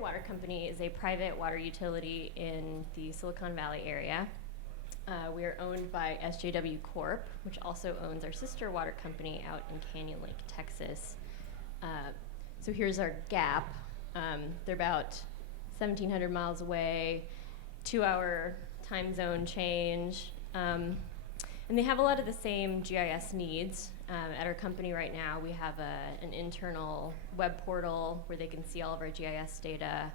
Water Company is a private water utility in the Silicon Valley area. We are owned by SJW Corp., which also owns our sister water company out in Canyon Lake, Texas. So here's our gap. They're about 1,700 miles away, 2-hour time zone change. And they have a lot of the same GIS needs. At our company right now, we have an internal web portal where they can see all of our GIS data.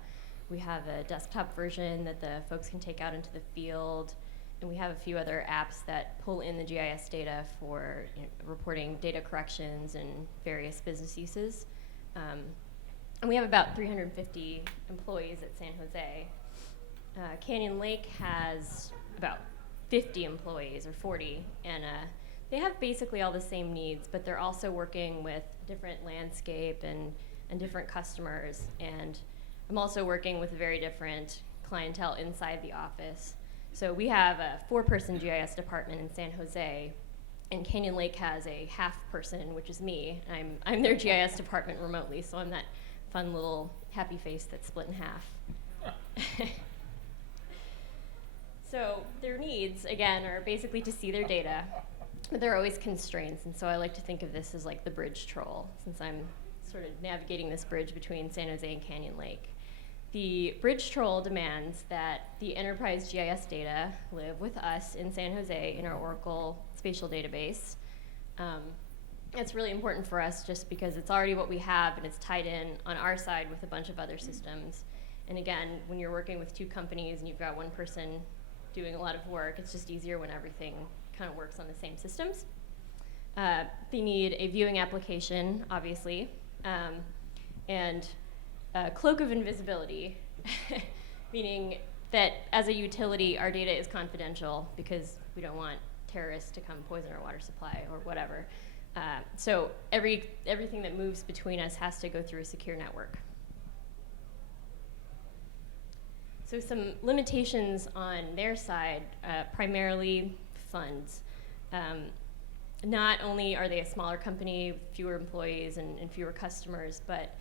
We have a desktop version that the folks can take out into the field. And we have a few other apps that pull in the GIS data for reporting data corrections and various business uses. And we have about 350 employees at San Jose. Canyon Lake has about 50 employees, or 40, and they have basically all the same needs, but they're also working with different landscape and different customers. And I'm also working with a very different clientele inside the office. So we have a 4-person GIS department in San Jose, and Canyon Lake has a half person, which is me. I'm their GIS department remotely, so I'm that fun little happy face that's split in half. So their needs, again, are basically to see their data, but there are always constraints, and so I like to think of this as like the bridge troll, since I'm sort of navigating this bridge between San Jose and Canyon Lake. The bridge troll demands that the enterprise GIS data live with us in San Jose in our Oracle spatial database. It's really important for us just because it's already what we have and it's tied in on our side with a bunch of other systems. And again, when you're working with 2 companies and you've got one person doing a lot of work, it's just easier when everything kind of works on the same systems. They need a viewing application, obviously, and a cloak of invisibility, meaning that as a utility, our data is confidential because we don't want terrorists to come poison our water supply or whatever. So everything that moves between us has to go through a secure network. So some limitations on their side, primarily funds. Not only are they a smaller company with fewer employees and fewer customers, but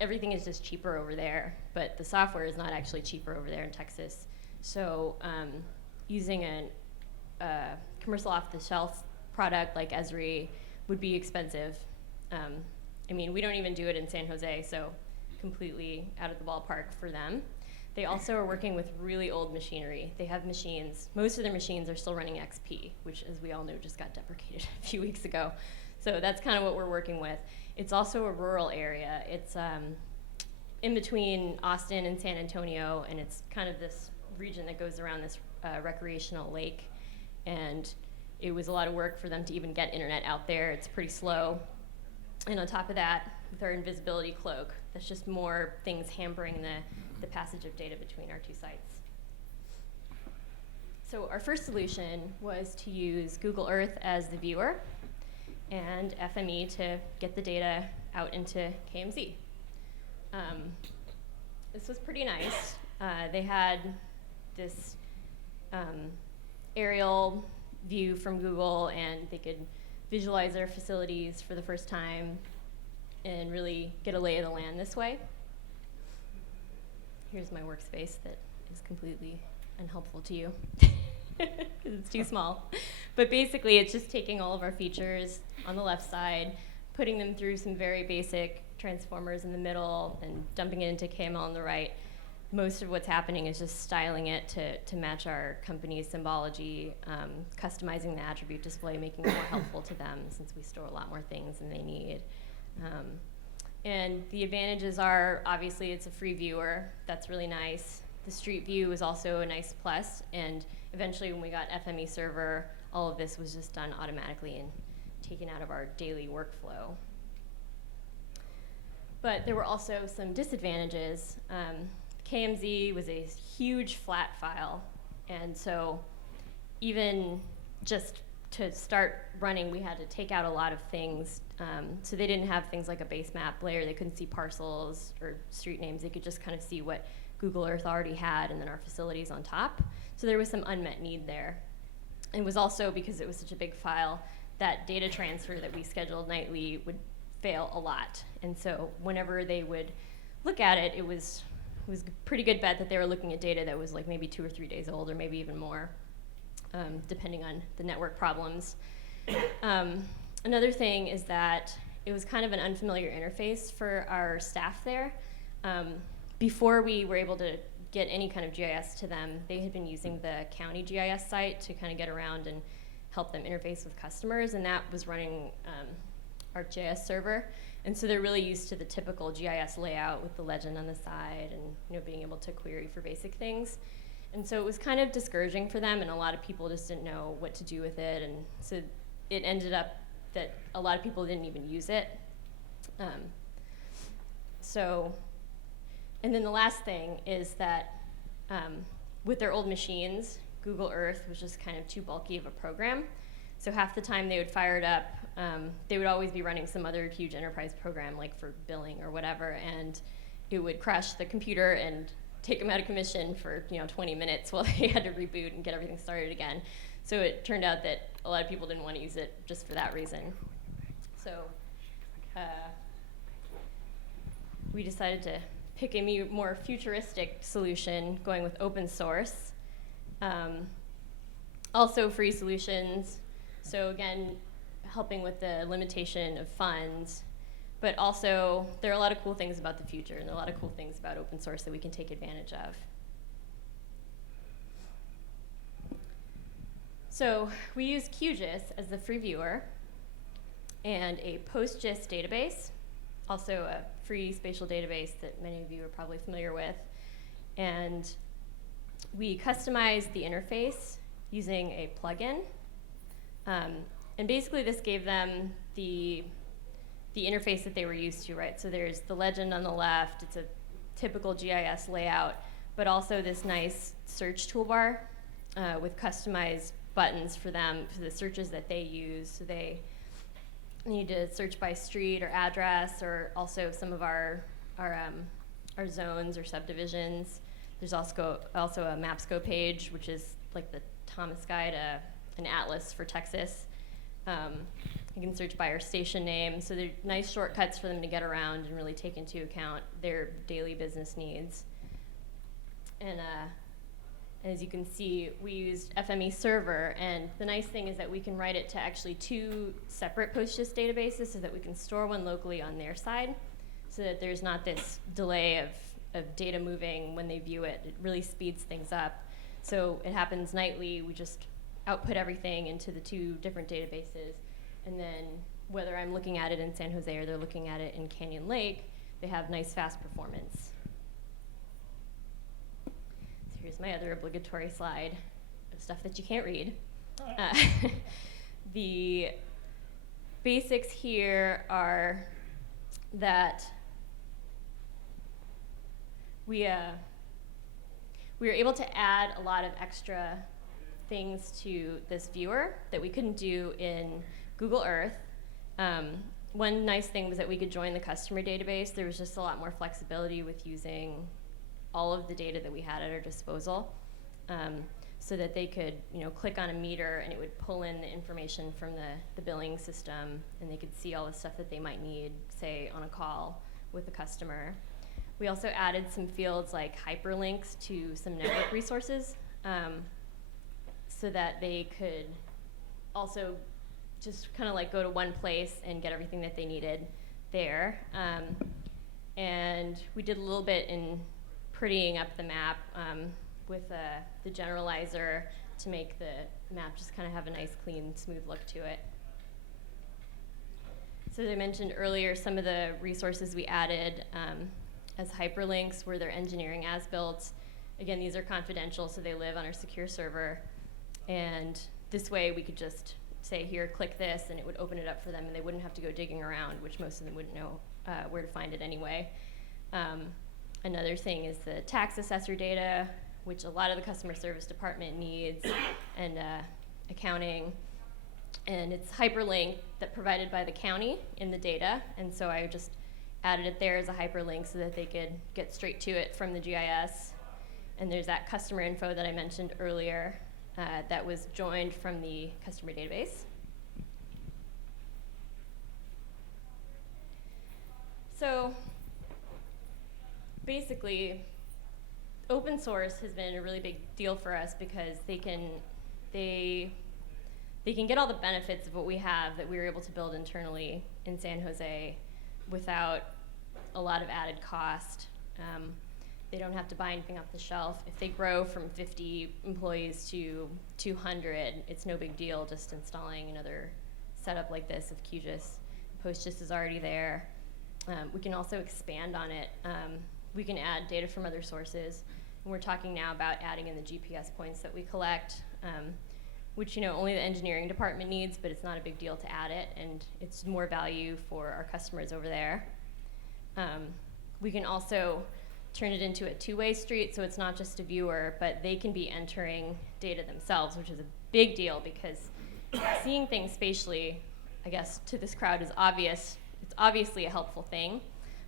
everything is just cheaper over there, but the software is not actually cheaper over there in Texas. So using a commercial off-the-shelf product like Esri would be expensive. I mean, we don't even do it in San Jose, so completely out of the ballpark for them. They also are working with really old machinery. They have machines. Most of their machines are still running XP, which, as we all know, just got deprecated a few weeks ago. So that's kind of what we're working with. It's also a rural area. It's in between Austin and San Antonio, and it's kind of this region that goes around this recreational lake. And it was a lot of work for them to even get internet out there. It's pretty slow. And on top of that, with our invisibility cloak, that's just more things hampering the passage of data between our 2 sites. So our first solution was to use Google Earth as the viewer and FME to get the data out into KMZ. This was pretty nice. They had this aerial view from Google, and they could visualize their facilities for the first time and really get a lay of the land this way. Here's my workspace that is completely unhelpful to you because it's too small. But basically, it's just taking all of our features on the left side, putting them through some very basic transformers in the middle, and dumping it into KML on the right. Most of what's happening is just styling it to match our company's symbology, customizing the attribute display, making it more helpful to them since we store a lot more things than they need. And the advantages are, obviously, it's a free viewer. That's really nice. The street view is also a nice plus, and eventually when we got FME server, all of this was just done automatically and taken out of our daily workflow. But there were also some disadvantages. KMZ was a huge flat file, and so even just to start running, we had to take out a lot of things. So they didn't have things like a base map layer. They couldn't see parcels or street names. They could just kind of see what Google Earth already had and then our facilities on top. So there was some unmet need there. It was also, because it was such a big file, that data transfer that we scheduled nightly would fail a lot. And so whenever they would look at it, it was a pretty good bet that they were looking at data that was like maybe 2 or 3 days old, or maybe even more, depending on the network problems. Another thing is that it was kind of an unfamiliar interface for our staff there. Before we were able to get any kind of GIS to them, they had been using the county GIS site to kind of get around and help them interface with customers, and that was running our GIS server. And so they're really used to the typical GIS layout with the legend on the side and being able to query for basic things. And so it was kind of discouraging for them, and a lot of people just didn't know what to do with it. And so it ended up that a lot of people didn't even use it. And then the last thing is that with their old machines, Google Earth was just kind of too bulky of a program. So half the time they would fire it up, they would always be running some other huge enterprise program, like for billing or whatever, and it would crash the computer and take them out of commission for 20 minutes while they had to reboot and get everything started again. So it turned out that a lot of people didn't want to use it just for that reason. So we decided to pick a more futuristic solution, going with open source. Also free solutions. So again, helping with the limitation of funds, but also there are a lot of cool things about the future, and there are a lot of cool things about open source that we can take advantage of. So we use QGIS as the free viewer and a PostGIS database, also a free spatial database that many of you are probably familiar with. And we customized the interface using a plugin. And basically this gave them the interface that they were used to, right? So there's the legend on the left, it's a typical GIS layout, but also this nice search toolbar with customized buttons for them, for the searches that they use. So they need to search by street or address, or also some of our zones or subdivisions. There's also a MapSco page, which is like the Thomas Guide, an atlas for Texas. You can search by our station name. So they're nice shortcuts for them to get around and really take into account their daily business needs. And as you can see, we used FME server, and the nice thing is that we can write it to actually 2 separate PostGIS databases so that we can store one locally on their side, so that there's not this delay of data moving when they view it. It really speeds things up. So it happens nightly. We just output everything into the 2 different databases, and then whether I'm looking at it in San Jose or they're looking at it in Canyon Lake, they have nice fast performance. Here's my other obligatory slide of stuff that you can't read. The basics here are that we were able to add a lot of extra things to this viewer that we couldn't do in Google Earth. One nice thing was that we could join the customer database. There was just a lot more flexibility with using all of the data that we had at our disposal, so that they could click on a meter and it would pull in the information from the billing system, and they could see all the stuff that they might need, say, on a call with the customer. We also added some fields like hyperlinks to some network resources, so that they could also just kind of like go to one place and get everything that they needed there. And we did a little bit in prettying up the map with the generalizer to make the map just kind of have a nice, clean, smooth look to it. So as I mentioned earlier, some of the resources we added as hyperlinks were their engineering as-built. Again, these are confidential, so they live on our secure server. And this way we could just say, here, click this, and it would open it up for them, and they wouldn't have to go digging around, which most of them wouldn't know where to find it anyway. Another thing is the tax assessor data, which a lot of the customer service department needs, and accounting. And it's hyperlink that provided by the county in the data, and so I just added it there as a hyperlink so that they could get straight to it from the GIS. And there's that customer info that I mentioned earlier that was joined from the customer database. So basically, open source has been a really big deal for us because they can get all the benefits of what we have that we were able to build internally in San Jose without a lot of added cost. They don't have to buy anything off the shelf. If they grow from 50 employees to 200, it's no big deal just installing another setup like this if QGIS. PostGIS is already there. We can also expand on it. We can add data from other sources. And we're talking now about adding in the GPS points that we collect, which only the engineering department needs, but it's not a big deal to add it, and it's more value for our customers over there. We can also turn it into a two-way street, so it's not just a viewer, but they can be entering data themselves, which is a big deal because seeing things spatially, I guess, to this crowd is obvious. It's obviously a helpful thing,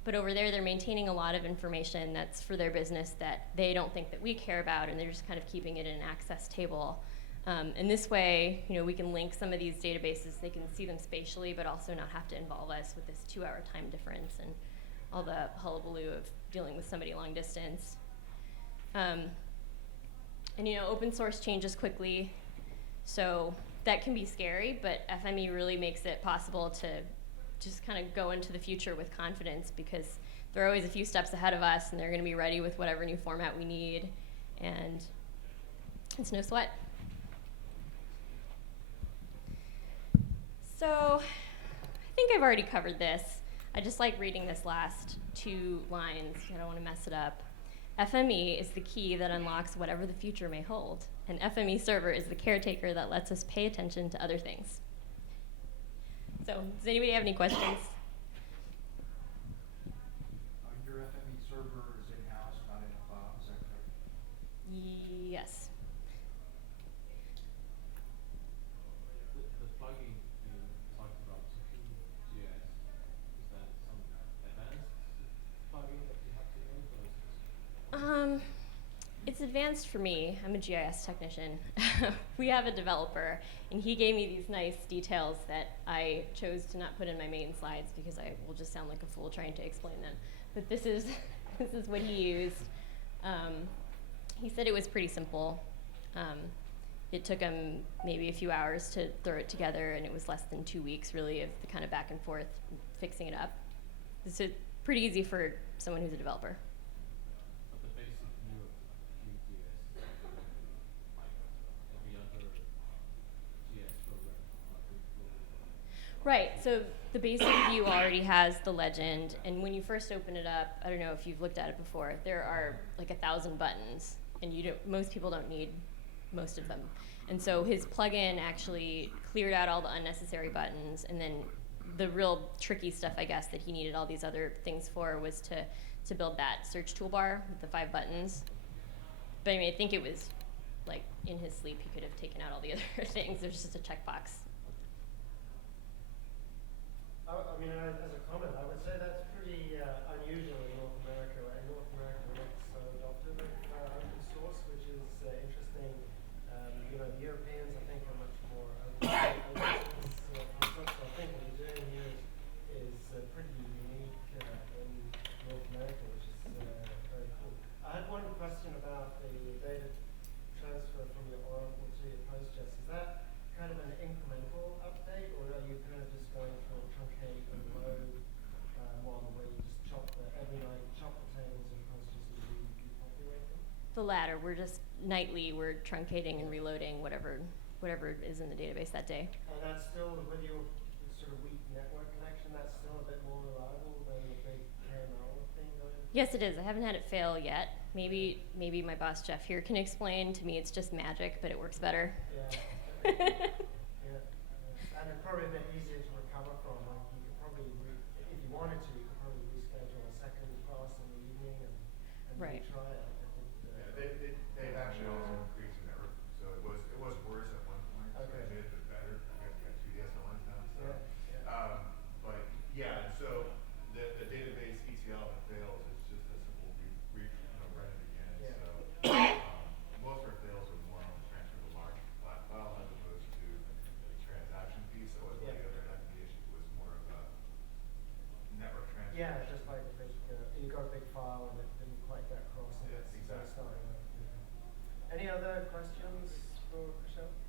but over there they're maintaining a lot of information that's for their business that they don't think that we care about, and they're just kind of keeping it in an access table. And this way, we can link some of these databases. They can see them spatially, but also not have to involve us with this 2-hour time difference and all the hullabaloo of dealing with somebody long distance. And open source changes quickly, so that can be scary, but FME really makes it possible to just kind of go into the future with confidence because they're always a few steps ahead of us, and they're going to be ready with whatever new format we need, and it's no sweat. So I think I've already covered this. I just like reading this last 2 lines. I don't want to mess it up. FME is the key that unlocks whatever the future may hold, and FME server is the caretaker that lets us pay attention to other things. So, does anybody have any questions? Your FME server is in-house, not in the cloud, is that correct? Yes. The plugin you talked about, QGIS, is that some advanced plugin that you have to use, or is this? It's advanced for me. I'm a GIS technician. We have a developer, and he gave me these nice details that I chose to not put in my main slides because I will just sound like a fool trying to explain them. But this is this is what he used. He said it was pretty simple. It took him maybe a few hours to throw it together, and it was less than 2 weeks, really, of the kind of back and forth fixing it up. It's pretty easy for someone who's a developer. But the basic view of QGIS, like every other GIS program, Right, so the basic view already has the legend, and when you first open it up, I don't know if you've looked at it before, there are like 1,000 buttons, and most people don't need most of them. And so his plugin actually cleared out all the unnecessary buttons, and then the real tricky stuff, I guess, that he needed all these other things for was to build that search toolbar with the 5 buttons. But I mean, I think it was like in his sleep he could have taken out all the other things. There's just a checkbox. I mean, as a comment, I would say that's pretty unusual in North America. Right? In North America, we're not so adopted of open source, which is interesting. The Europeans, I think, are much more open source. So I think what we're doing here is pretty unique in North America, which is very cool. I had one question about the data transfer from your Oracle to your PostGIS. Is that kind of an incremental update, or are you kind of just going for a truncate and load model where you just every night chop the tables and PostGIS and repopulate them? The latter. We're just nightly we're truncating and reloading whatever is in the database that day. And that's still, with your sort of weak network connection, that's still a bit more reliable than the big KML thing going? Yes, it is. I haven't had it fail yet. Maybe my boss Jeff here can explain to me. It's just magic, but it works better. Yeah. Yeah. And it's probably a bit easier to recover from. Like you could probably, if you wanted to, you could probably reschedule a second pass in the evening and Right. retry it. I think. They've actually also increased the network, so it was worse at one point, so Okay. they made it a bit better. I guess we got 2DS at one time, so. Yeah. But yeah, so the database ETL that fails, it's just a simple run it again. Yeah. So most of our fails are more on the transfer of a large flat file as opposed to the transaction piece. So it wasn't Yeah. the other half of the issue, it was more of a network transfer. Yeah, it's just like a big, you got a big file and it other questions for Michelle?